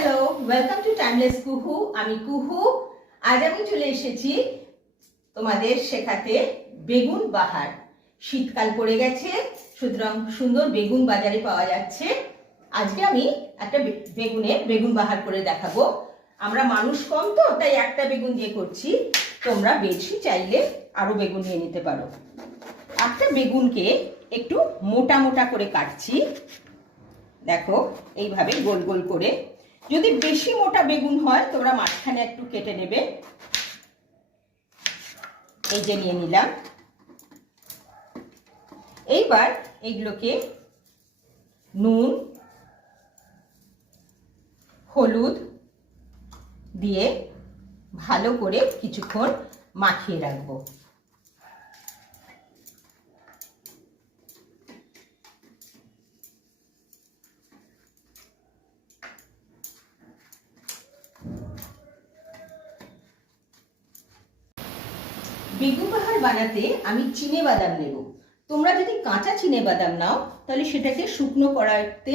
Hello, welcome to timeless কুহু। আমি কুহু। আজ আমি চলে এসেছি তোমাদের শেখাতে বেগুন বাহার। শীতকাল পড়ে গেছে, সুতরাং সুন্দর বেগুন বাজারে পাওয়া যাচ্ছে। আজকে আমি একটা বেগুন বাহার করে দেখাবো। আমরা মানুষ কম তো, তাই একটা বেগুন দিয়ে করছি। তোমরা বেশি চাইলে আরো বেগুন নিয়ে নিতে পারো। একটা বেগুনকে একটু মোটা মোটা করে কাটছি। দেখো, এইভাবে গোল গোল করে। যদি বেশি মোটা বেগুন হয় তোমরা মাঝখানে একটু কেটে নেবে। এই যে নিয়ে নিলাম। এইবার এইগুলোকে নুন হলুদ দিয়ে ভালো করে কিছুক্ষণ মাখিয়ে রাখবো। বেগুন বাহার বানাতে আমি চিনে বাদাম নেব। তোমরা যদি কাঁচা চিনে বাদাম নাও তাহলে সেটাকে শুকনো কড়াইতে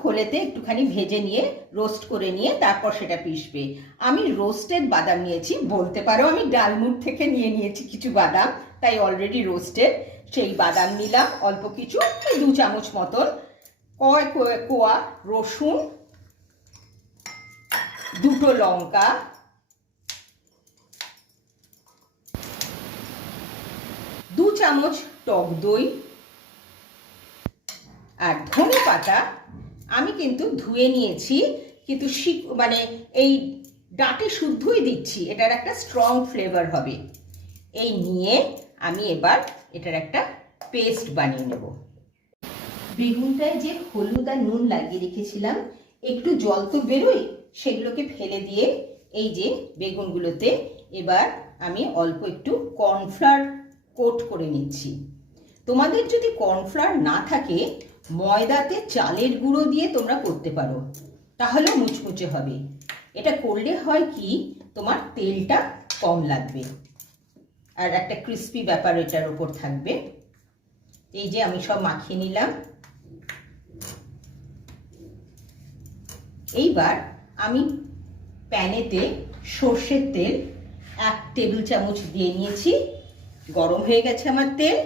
খোলেতে একটুখানি ভেজে নিয়ে রোস্ট করে নিয়ে তারপর সেটা পিষবে। আমি রোস্টেড বাদাম নিয়েছি, বলতে পারো আমি ডালমুট থেকে নিয়ে নিয়েছি কিছু বাদাম, তাই অলরেডি রোস্টেড সেই বাদাম নিলাম অল্প কিছু, 2 চামচ মতন। কোয়া রসুন, 2টো লঙ্কা, 2 চামচ টক দই আর ধনে পাতা। আমি কিন্তু ধুয়ে নিয়েছি, কিন্তু মানে এই ডাঁটে শুদ্ধই দিচ্ছি, এটার একটা স্ট্রং ফ্লেভার হবে। এই নিয়ে আমি এবার এটার একটা পেস্ট বানিয়ে নেব। বেগুনটায় যে হলুদ আর নুন লাগিয়ে রেখেছিলাম, একটু জল তো বেরোই, সেগুলোকে ফেলে দিয়ে এই যে বেগুনগুলোতে এবার আমি অল্প একটু কর্নফ্লাওয়ার কোট করে নিচ্ছি। তোমাদের যদি কর্নফ্লাওয়ার না থাকে, ময়দাতে চালের গুঁড়ো দিয়ে তোমরা করতে পারো, তাহলে মুচমুচে হবে। এটা করলে হয় কি, তোমার তেলটা কম লাগবে আর একটা ক্রিস্পি ব্যাপার এটার উপর থাকবে। এই যে আমি সব মাখিয়ে নিলাম। এইবার আমি প্যানেতে সর্ষের তেল 1 টেবিল চামচ দিয়ে নিয়েছি। গরম হয়ে গেছে আমার তেল।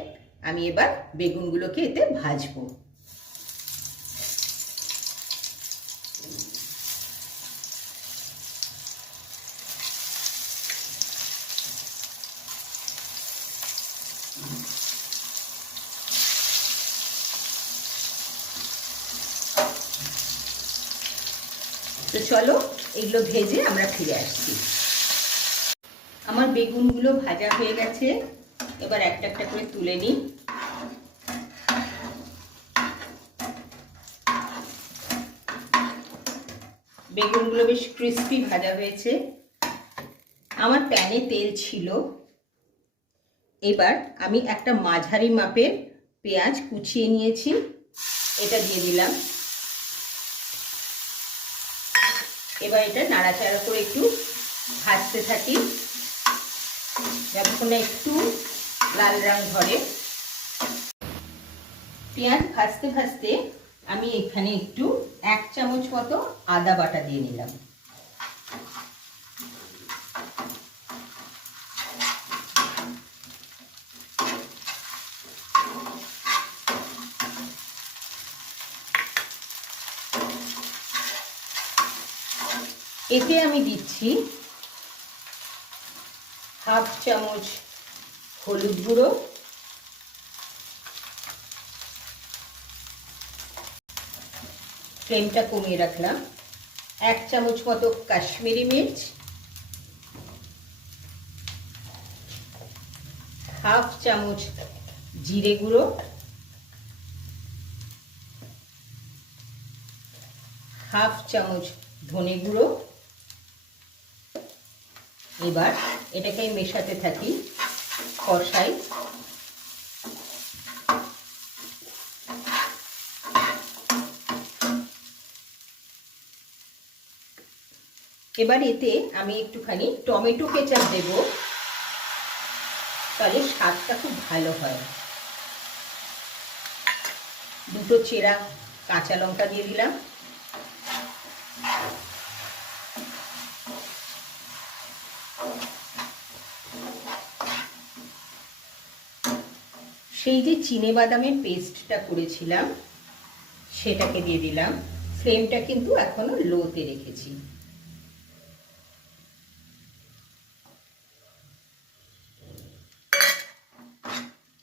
আমি এবার বেগুনগুলোকে এতে ভাজবো। তো চলো এগুলো ভেজে আমরা ফিরে আসছি। আমার বেগুনগুলো ভাজা হয়ে গেছে, এবার একটা একটা করে তুলে নিই। বেগুনগুলো বেশ ক্রিস্পি ভাজা হয়েছে। আমার প্যানে তেল ছিল। এবার আমি একটা মাঝারি মাপের পেঁয়াজ কুচিয়ে নিয়েছি, এটা দিয়ে দিলাম। এবার এটা নাড়াচাড়া করে একটু ভাজতে থাকি যতক্ষণ না একটু লাল রং ধরে। পেঁয়াজ ভাজতে ভাজতে আমি এখানে একটু 1 চামচ মতো আদা বাটা দিয়ে নিলাম। এতে আমি দিচ্ছি 1/2 চামচ হলুদ গুঁড়ো, ফ্লেমটা কমিয়ে রাখলাম। 1 চামচ মতো কাশ্মীরি মির্চ, 1/2 চামচ জিরে গুঁড়ো, 1/2 চামচ ধনে গুঁড়ো। এবার এটাকে মেশাতে থাকি, কষাই। এবার এতে আমি একটুখানি টমেটো কেচাপ দেব, তাহলে স্বাদটা খুব ভালো হয়। 2টো চেরা কাঁচা লঙ্কা দিয়ে দিলাম। সেই যে চিনেবাদামের পেস্টটা করেছিলাম সেটাকে দিয়ে দিলাম। ফ্লেমটা কিন্তু এখনো লোতে রেখেছি।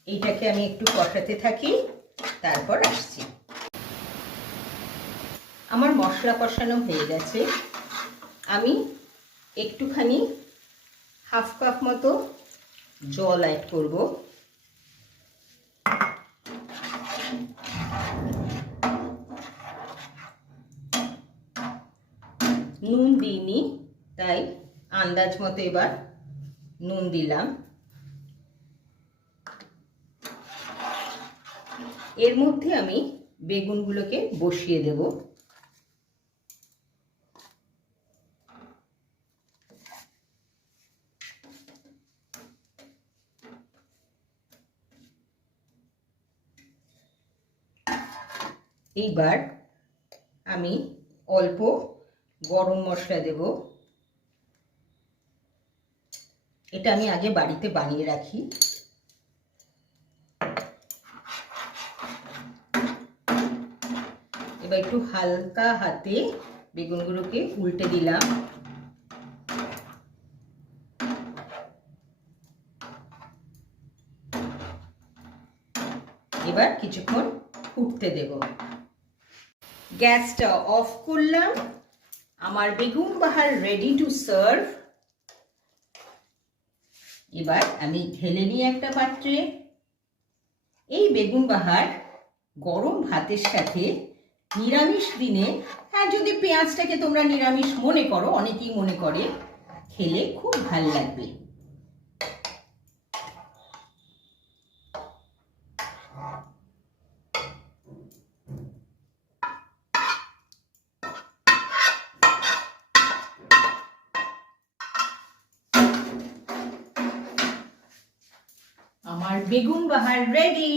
এইটাকে আমি একটু কষাতে থাকি, তারপর আসছি। আমার মশলা কষানো হয়ে গেছে। আমি একটুখানি হাফ কাপ মতো জল অ্যাড করব। নুন দিইনি, তাই আন্দাজ মতো এবার নুন দিলাম। এর মধ্যে আমি বেগুনগুলোকে বসিয়ে দেব। এইবার আমি অল্প গরম মশলা দেব। এটা আমি আগে বাড়িতে বানিয়ে রাখি। এবার একটু হালকা হাতে বেগুনগুলোকে উল্টে দিলাম। এবার কিছুক্ষণ ফুটতে দেব। গ্যাসটা অফ করলাম। আমার বেগুন বাহার রেডি টু সার্ভ। এবার আমি ঢেলে নিই একটা পাত্রে। এই বেগুন বাহার গরম ভাতের সাথে নিরামিষ দিনে, হ্যাঁ যদি পেঁয়াজটাকে তোমরা নিরামিষ মনে করো, অনেকেই মনে করে, খেলে খুব ভালো লাগবে। আমার বেগুন বাহার রেডি।